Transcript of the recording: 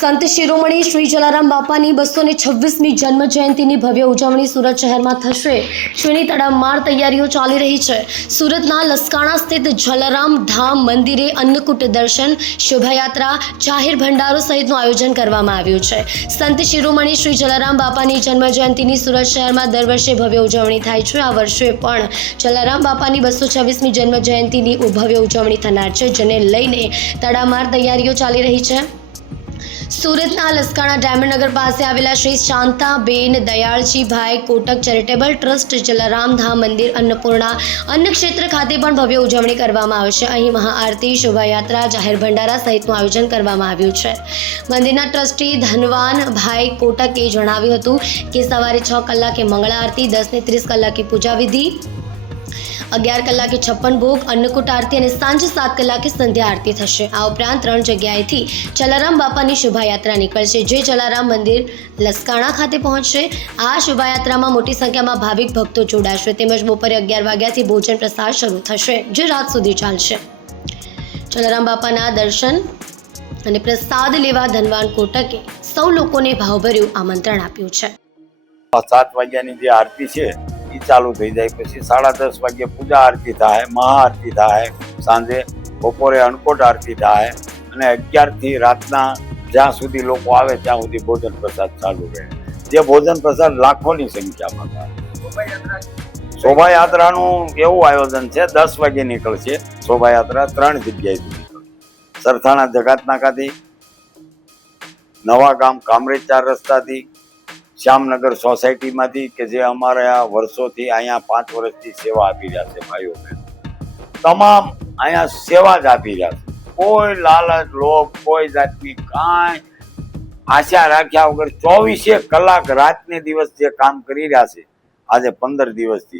સંત શિરોમણી શ્રી જલારામ બાપાની 226મી જન્મ જયંતિની ભવ્ય ઉજવણી સુરત શહેરમાં થશે, જેની તડામાર તૈયારીઓ ચાલી રહી છે। સુરતના લસકાણા સ્થિત જલારામ ધામ મંદિરે અન્નકૂટ દર્શન, શોભાયાત્રા, જાહેર ભંડારો સહિતનું આયોજન કરવામાં આવ્યું છે। સંત શિરોમણી શ્રી જલારામ બાપાની જન્મ જયંતિની સુરત શહેરમાં દર વર્ષે ભવ્ય ઉજવણી થાય છે। આ વર્ષે પણ જલારામ બાપાની 226મી જન્મ જયંતિની ભવ્ય ઉજવણી થનાર છે, જેને લઈને તડામાર તૈયારીઓ ચાલી રહી છે। સુરતના લસકાણા ડાયમંડ નગર પાસે આવેલા શ્રી શાંતાબેન દયાળજીભાઈ કોટક ચેરિટેબલ ટ્રસ્ટ જલારામ ધામ મંદિર અન્નપૂર્ણા અન્ન ક્ષેત્ર ખાતે પણ ભવ્ય ઉજવણી કરવામાં આવશે। અહીં મહાઆરતી, શોભાયાત્રા, જાહેર ભંડારા સહિતનું આયોજન કરવામાં આવ્યું છે। મંદિરના ટ્રસ્ટી ધનવાનભાઈ કોટકે જણાવ્યું હતું કે સવારે 6 કલાકે મંગળા આરતી, 10 ને 30 કલાકે પૂજા વિધિ, 11 કલાકે 56 ભોગ, અન્નકૂટ આરતી અને સાંજે 7 કલાકે સંધ્યા આરતી થશે। આ ઉપરાંત 3 જગ્યાએથી જલારામ બાપાની શોભાયાત્રા નીકળશે, જે જલારામ મંદિર લસકાણા ખાતે પહોંચશે। આ શોભાયાત્રામાં મોટી સંખ્યામાં ભાવિક ભક્તો જોડાશે, તેમજ બપોરે 11 વાગ્યાથી ભોજન પ્રસાદ શરૂ થશે, જે રાત સુધી ચાલશે। જલારામ બાપાના દર્શન અને પ્રસાદ લેવા ધનવાન કોટકે સૌ લોકોને ભાવભર્યું આમંત્રણ આપ્યું છે। 7 વાગ્યાની જે આરતી છે એ ચાલુ થઈ જાય, પછી 10:30 વાગે પૂજા આરતી થાય, મહાઆરતી થાય, સાંજે બપોરે અન્નકૂટ આરતી થાય અને 11 થી રાતના જ્યાં સુધી લોકો આવે ત્યાં સુધી ભોજન પ્રસાદ ચાલુ રહે, જે ભોજન પ્રસાદ લાખોની સંખ્યામાં થાય। શોભાયાત્રાનું એવું આયોજન છે, 10 વાગે નીકળશે શોભાયાત્રા, 3 જગ્યાએથી નીકળશે। સરથાણા જગાત નાકાથી, નવા ગામ કામરેજ 4 રસ્તાથી, શ્યામનગર સોસાયટીમાંથી, કે જે અમારે આ વર્ષોથી અહીંયા 5 વર્ષથી સેવા આપી રહ્યા છે ભાઈઓ બહેનો, તમામ અહીંયા સેવા જ આપી રહ્યા છે। કોઈ લાલચ, લોભ, કોઈ જાતની કાંઈ આશા રાખ્યા વગર 24 કલાક રાતને દિવસ જે કામ કરી રહ્યા છે આજે 15 દિવસથી,